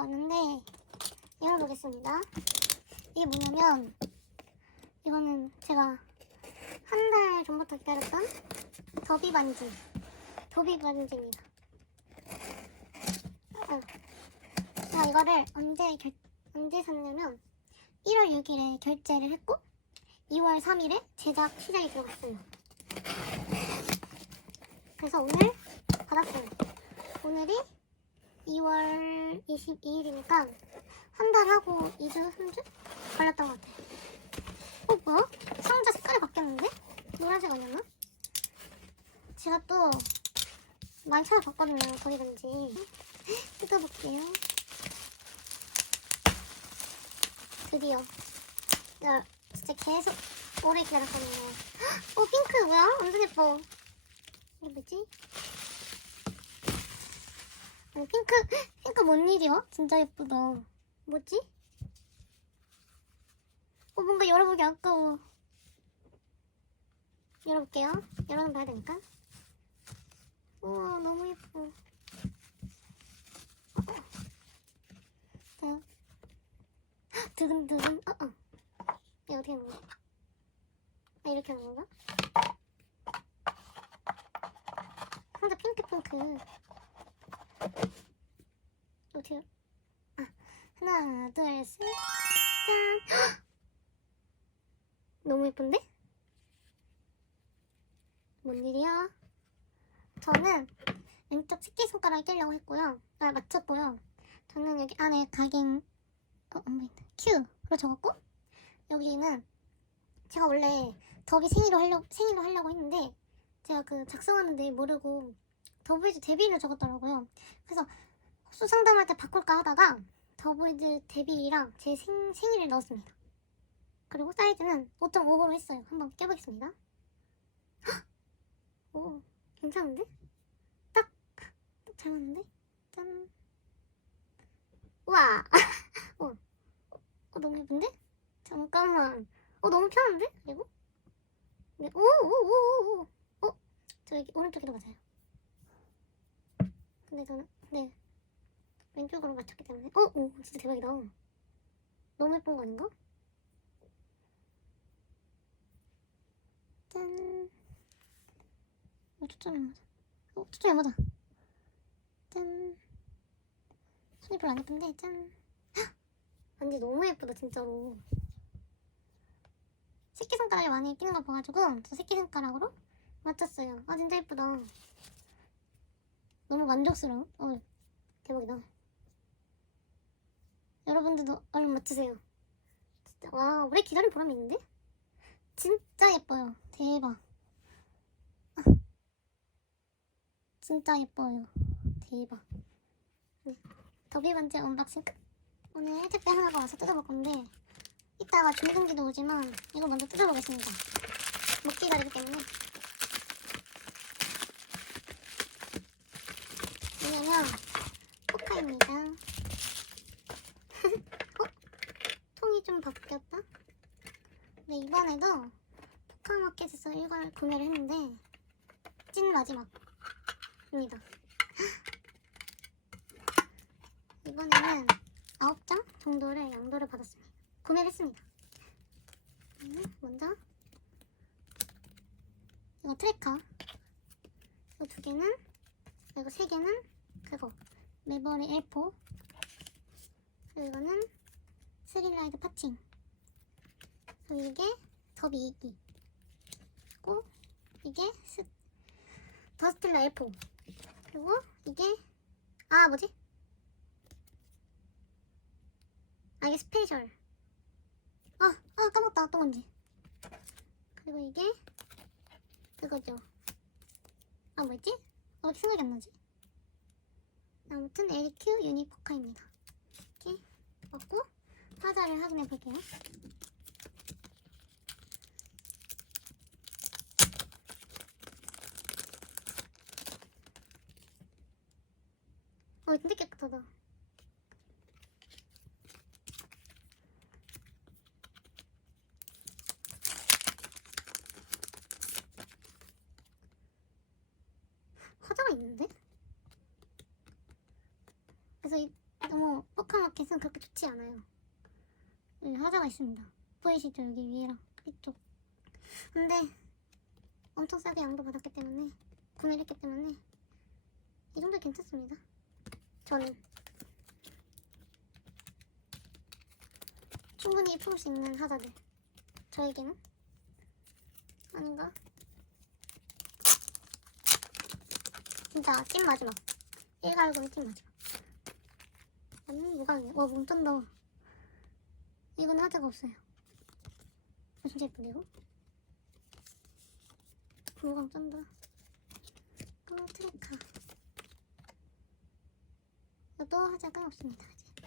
왔는데 열어보겠습니다. 이게 뭐냐면 이거는 제가 한 달 전부터 기다렸던 더비 반지 더비 반지입니다. 어. 제가 이거를 언제 결, 언제 샀냐면 1월 6일에 결제를 했고 2월 3일에 제작 시작이 들어갔어요. 그래서 오늘 받았어요. 오늘이 2월 22일이니까 한 달 하고 2주, 3주 걸렸던 것 같아요. 어, 뭐야? 상자 색깔이 바뀌었는데? 노란색 아니었나? 제가 또 많이 찾아봤거든요, 거기 든지 뜯어볼게요. 드디어. 나 진짜 계속 오래 기다렸거든요. 어, 핑크 뭐야? 완전 예뻐. 이게 뭐지? 아니, 핑크, 핑크 뭔 일이야? 진짜 예쁘다. 뭐지? 어, 뭔가 열어보기 아까워. 열어볼게요. 열어는 봐야 되니까. 우와, 너무 예뻐. 자, 두근두근, 어, 어. 이거 어떻게 하는 거야? 아, 이렇게 하는 건가? 혼자 핑크핑크. 어떻게, 아, 하나, 둘, 셋, 짠! 너무 예쁜데? 뭔 일이야? 저는 왼쪽 새끼손가락을 끼려고 했고요. 아, 맞췄고요. 저는 여기 안에 가갱, 어, 안 보인다. Q로 적었고, 여기는 제가 원래 더비 생일로 하려고, 생일로 하려고 했는데, 제가 그 작성하는데 모르고 더보이즈 데뷔를 적었더라고요. 그래서 헛수 상담할 때 바꿀까 하다가 더보이즈 데뷔랑 제 생, 생일을 넣었습니다. 그리고 사이즈는 5.5호로 했어요. 한번 껴보겠습니다. 헉! 오, 괜찮은데? 딱, 딱잘 맞는데? 짠. 우와! 어, 어, 너무 예쁜데? 잠깐만. 어, 너무 편한데? 그리고? 네, 오, 오, 오, 오, 오. 어, 저 여기 오른쪽으로 맞아요. 근데 저는, 네. 왼쪽으로 맞췄기 때문에. 어, 오, 진짜 대박이다. 너무 예쁜 거 아닌가? 짠. 어, 초점이 안 맞아. 어, 초점이 안 맞아. 짠. 손이 별로 안 예쁜데, 짠. 헉! 반지 너무 예쁘다, 진짜로. 새끼손가락이 많이 끼는 걸 봐가지고, 저 새끼손가락으로 맞췄어요. 아, 진짜 예쁘다. 너무 만족스러워. 어, 대박이다. 여러분들도 얼른 맞추세요. 진짜, 와, 오래 기다린 보람이 있는데? 진짜 예뻐요. 대박. 아, 진짜 예뻐요. 대박. 네. 더비 반지 언박싱 끝. 오늘 택배 하나가 와서 뜯어볼 건데 이따가 중등기도 오지만 이거 먼저 뜯어보겠습니다. 못 기다리기 때문에. 왜냐면 포카입니다. 어? 통이 좀 바뀌었다? 네, 이번에도 포카마켓에서 이걸 구매를 했는데 찐 마지막입니다. 이번에는 9장 정도를 양도를 받았습니다. 구매를 했습니다. 음, 먼저 이거 트래커 이거 두 개는 그리고 세 개는 그거. 메버리 L4 그리고 이거는 스릴라이드 파칭 그리고 이게 더비 이기. 그리고 이게 스, 더스틸러 L4 그리고 이게 아 뭐지? 아 이게 스페셜. 아, 아 까먹었다. 어떤 건지. 그리고 이게 그거죠. 아 뭐였지? 어, 왜 생각이 안 나지? 아무튼 LQ 유니포카입니다. 이렇게 먹고 화자를 확인해 볼게요. 어 진짜 깨끗하다 화자가 있는데? 그래서 이, 너무 포카마켓은 그렇게 좋지 않아요. 여기 하자가 있습니다. 보이시죠? 여기 위에랑 이쪽. 근데 엄청 싸게 양도 받았기 때문에 구매를 했기 때문에 이 정도 괜찮습니다. 저는 충분히 품을 수 있는 하자들. 저에게는 아닌가? 진짜 찐 마지막. 일갈고의 찐 마지막. 아니 무광이야. 와 뭉쩐다. 이건 하자가 없어요. 어, 진짜 예쁜데 이거? 무광 쩐다. 또 트레카. 또 하자가 없습니다. 이제.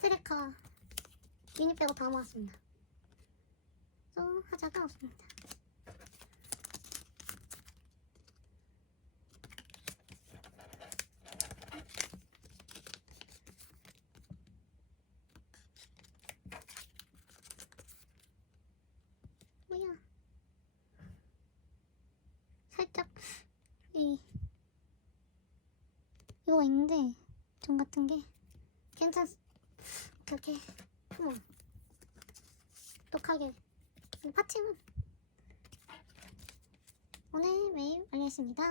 트레카 유니 빼고 다 모았습니다. 또 하자가 없습니다. 뭐야? 살짝 이 이거 있는데 종 같은 게? 괜찮 그렇게 어머 독하게. 이 파츠는? 오늘 메일 알렸습니다.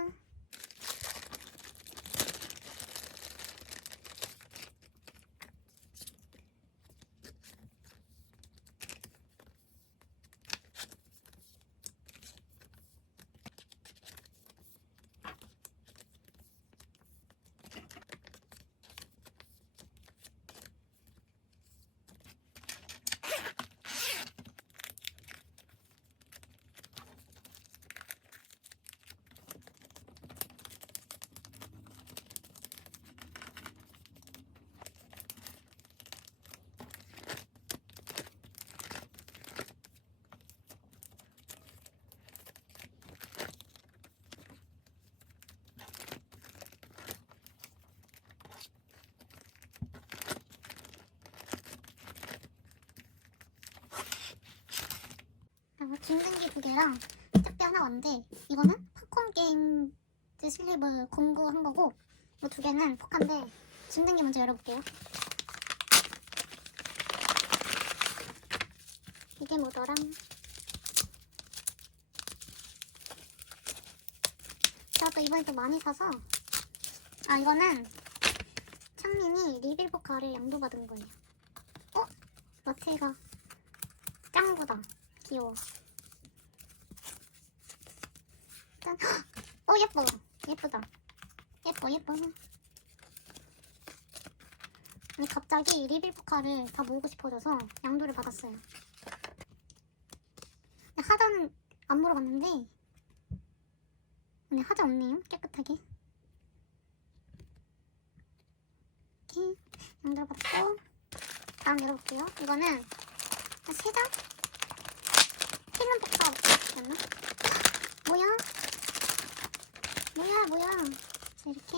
그리고 중등기 두 개랑 택배 하나 왔는데 이거는 팝콘 게임 슬립을 공구한 거고 이 두 개는 포카인데 중등기 먼저 열어볼게요. 이게 뭐더라? 또 이번에 또 많이 사서 아 이거는 창민이 리빌 포카를 양도받은 거예요. 어? 라테가 짱구다. 귀여워. 짠. 어 예뻐. 예쁘다. 예뻐 예뻐. 아니 갑자기 리빌 포카를 다 모으고 싶어져서 양도를 받았어요. 근데 하자는 안 물어봤는데 오늘 하자 없네요. 깨끗하게. 이렇게 양도를 받고 다음 열어볼게요. 이거는 한세 장? 필름 복사 맞나? 뭐야? 뭐야 뭐야? 자 이렇게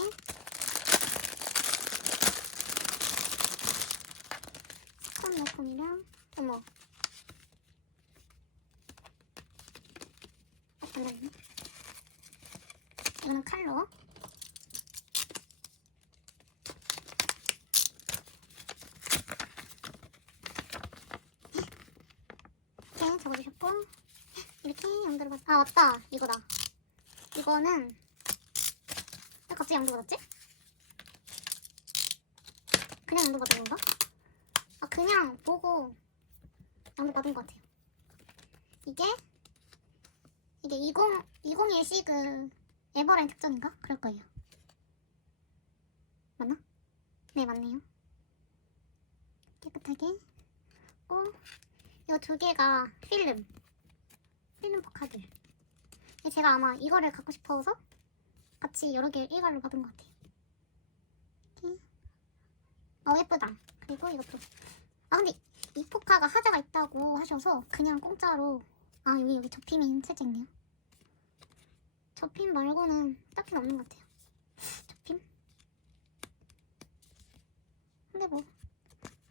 스콘 열콩이랑 어머 아, 안 달리네. 이거는 칼로 이렇게 적어주셨고 이렇게 양도를 받... 아 맞다 이거다 이거는 왜 갑자기 양도 받았지? 그냥 양도 받은 건가? 아 그냥 보고 양도 받은 것 같아요 이게 이게 20, 20의 시그 에버랜 특전인가? 그럴 거예요 맞나? 네 맞네요 깨끗하게 고 이거 두 개가 필름 필름 포카들 제가 아마 이거를 갖고 싶어서 같이 여러 개 일괄로 받은 것 같아요. 이렇게. 어 예쁘다. 그리고 이것도. 아 근데 이 포카가 하자가 있다고 하셔서 그냥 공짜로. 아 여기 여기 접힘이 살짝 있네요. 접힘 말고는 딱히 없는 것 같아요. 접힘 근데 뭐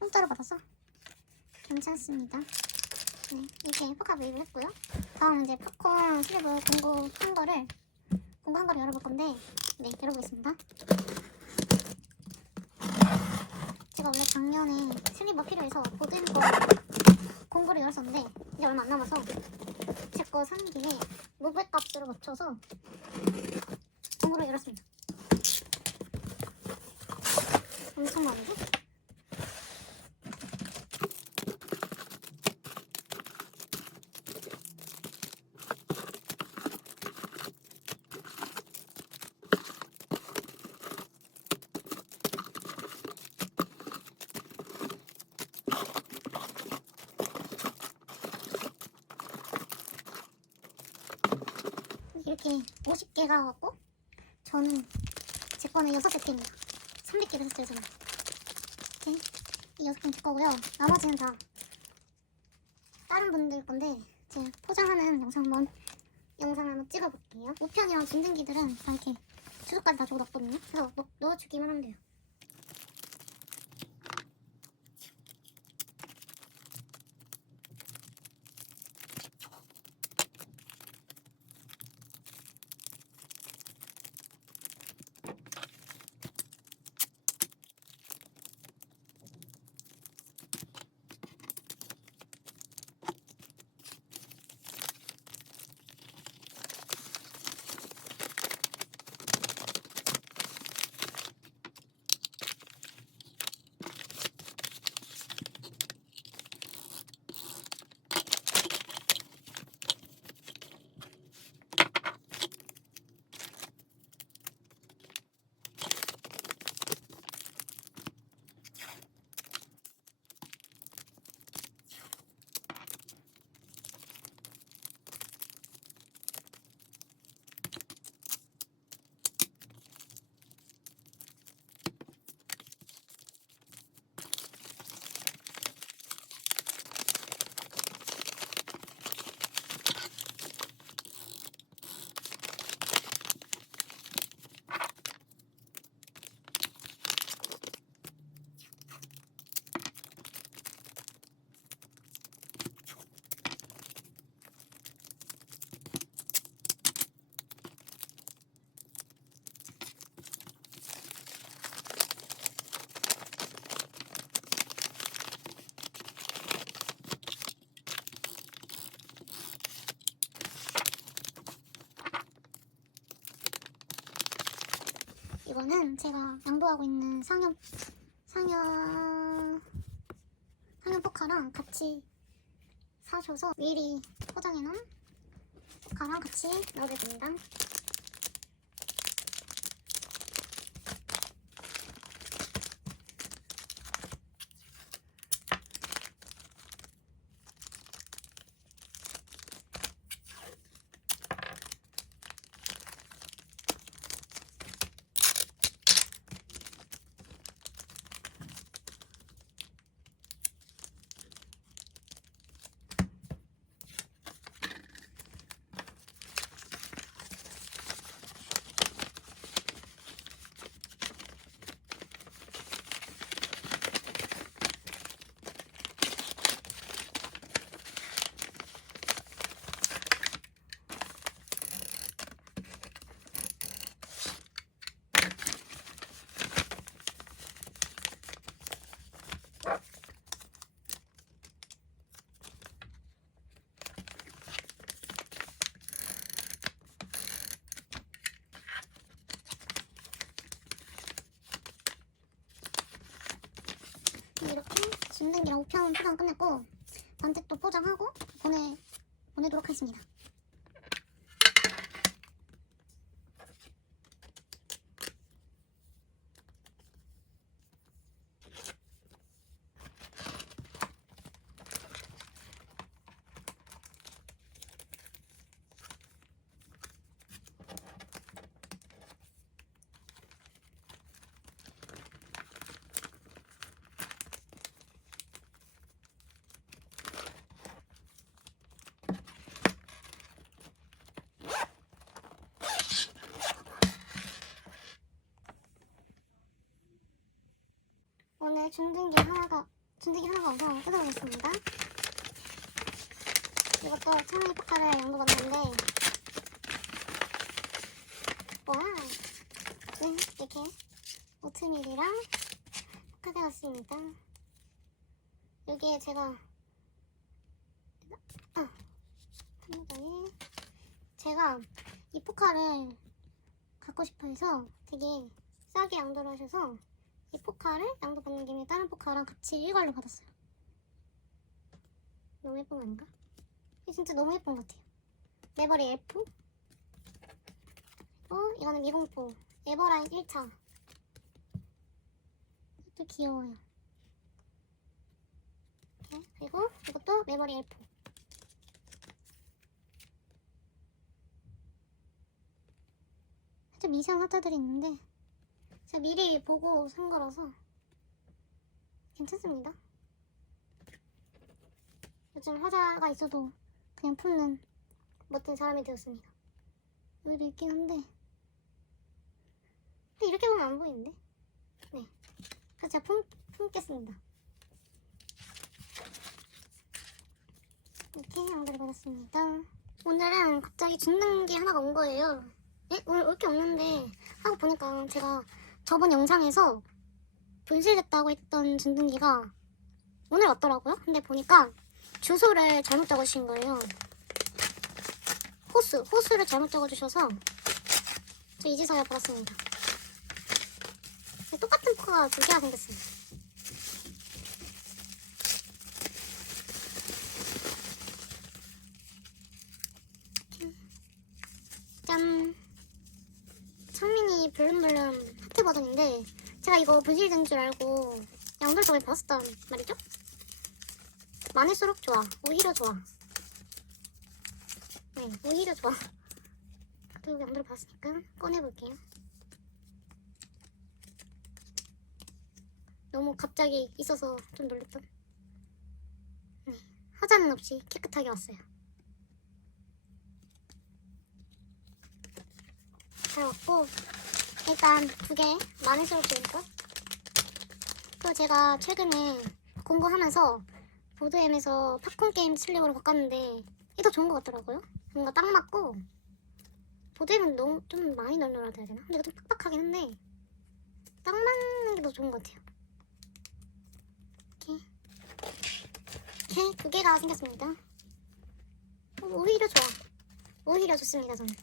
공짜로 받아서 괜찮습니다 네, 이렇게 포카 구입을 했고요. 다음 이제 팝콘 슬립을 공구한 거를 공구한 거를 열어볼 건데, 네 열어보겠습니다. 원래 작년에 슬리버 필요해서 고등 거 공부를 열었었는데 이제 얼마 안 남아서 제거 사는 김에 무배 값으로 맞춰서 공부를 열었습니다. 엄청 많은데? 이렇게 50개가 왔고 저는 제 거는 6세트입니다. 300개를 샀어요 저는. 이렇게 이 6개는 제 거고요. 나머지는 다 다른 분들 건데 제 포장하는 영상 한번 영상 한번 찍어볼게요. 우편이랑 진등기들은 다 이렇게 주소까지 다 적어놨거든요. 그래서 넣, 넣어주기만 하면 돼요 이거는 제가 양보하고 있는 상엽 상엽 상엽 포카랑 같이 사셔서 미리 포장해 놓은 포카랑 같이 넣어줄 겁니다. 이렇게 진등기랑 우편 포장 끝냈고 반대도 포장하고 보내 보내도록 하겠습니다. 중등기 하나가 중등기 하나가 와서 뜯어보겠습니다. 이것도 창의 포카를 연구받았는데 와 네, 이렇게 오트밀이랑 포카가 받았습니다. 여기에 제가 아, 한무더에 제가 이 포카를 갖고 싶어 해서 되게 싸게 양도를 하셔서 이 포카를 양도 받는 김에 다른 포카랑 같이 일괄로 받았어요. 너무 예쁜 거 아닌가? 이게 진짜 너무 예쁜 것 같아요. 메버리 F 그리고 이거는 미공포 에버라인 1차 이것도 귀여워요. 이렇게 그리고 이것도 메모리 F 살짝 미세한 하자들이 있는데 제가 미리 보고 산 거라서 괜찮습니다. 요즘 화자가 있어도 그냥 품는 멋진 사람이 되었습니다. 여기도 있긴 한데 근데 이렇게 보면 안 보이는데? 네. 그래서 제가 품, 품겠습니다. 이렇게 양도를 받았습니다. 오늘은 갑자기 죽는 게 하나가 온 거예요. 예? 오늘 올 게 없는데 하고 보니까 제가 저번 영상에서 분실됐다고 했던 진등기가 오늘 왔더라고요. 근데 보니까 주소를 잘못 적어주신 거예요. 호수, 호수를 잘못 적어주셔서 저 이제서야 받았습니다. 똑같은 포가 두 개가 생겼어요. 짠! 창민이 블룸블룸 버전인데 제가 이거 분실된 줄 알고 저번에 봤었단 말이죠? 많을수록 좋아. 오히려 좋아. 네, 오히려 좋아. 그리고 양돌 봤으니까 꺼내볼게요. 너무 갑자기 있어서 좀 놀랬던. 네, 하자는 없이 깨끗하게 왔어요. 잘 왔고 일단 두 개 많을수록이니까. 또 제가 최근에 공부하면서 보드엠에서 팝콘 게임 슬립으로 바꿨는데 이게 더 좋은 것 같더라고요. 뭔가 딱 맞고 보드엠은 너무 좀 많이 널널하다 해야 되나? 근데 이거 좀 빡빡하긴 한데 딱 맞는 게 더 좋은 것 같아요. 이렇게 이렇게 두 개가 생겼습니다. 어, 오히려 좋아. 오히려 좋습니다 저는.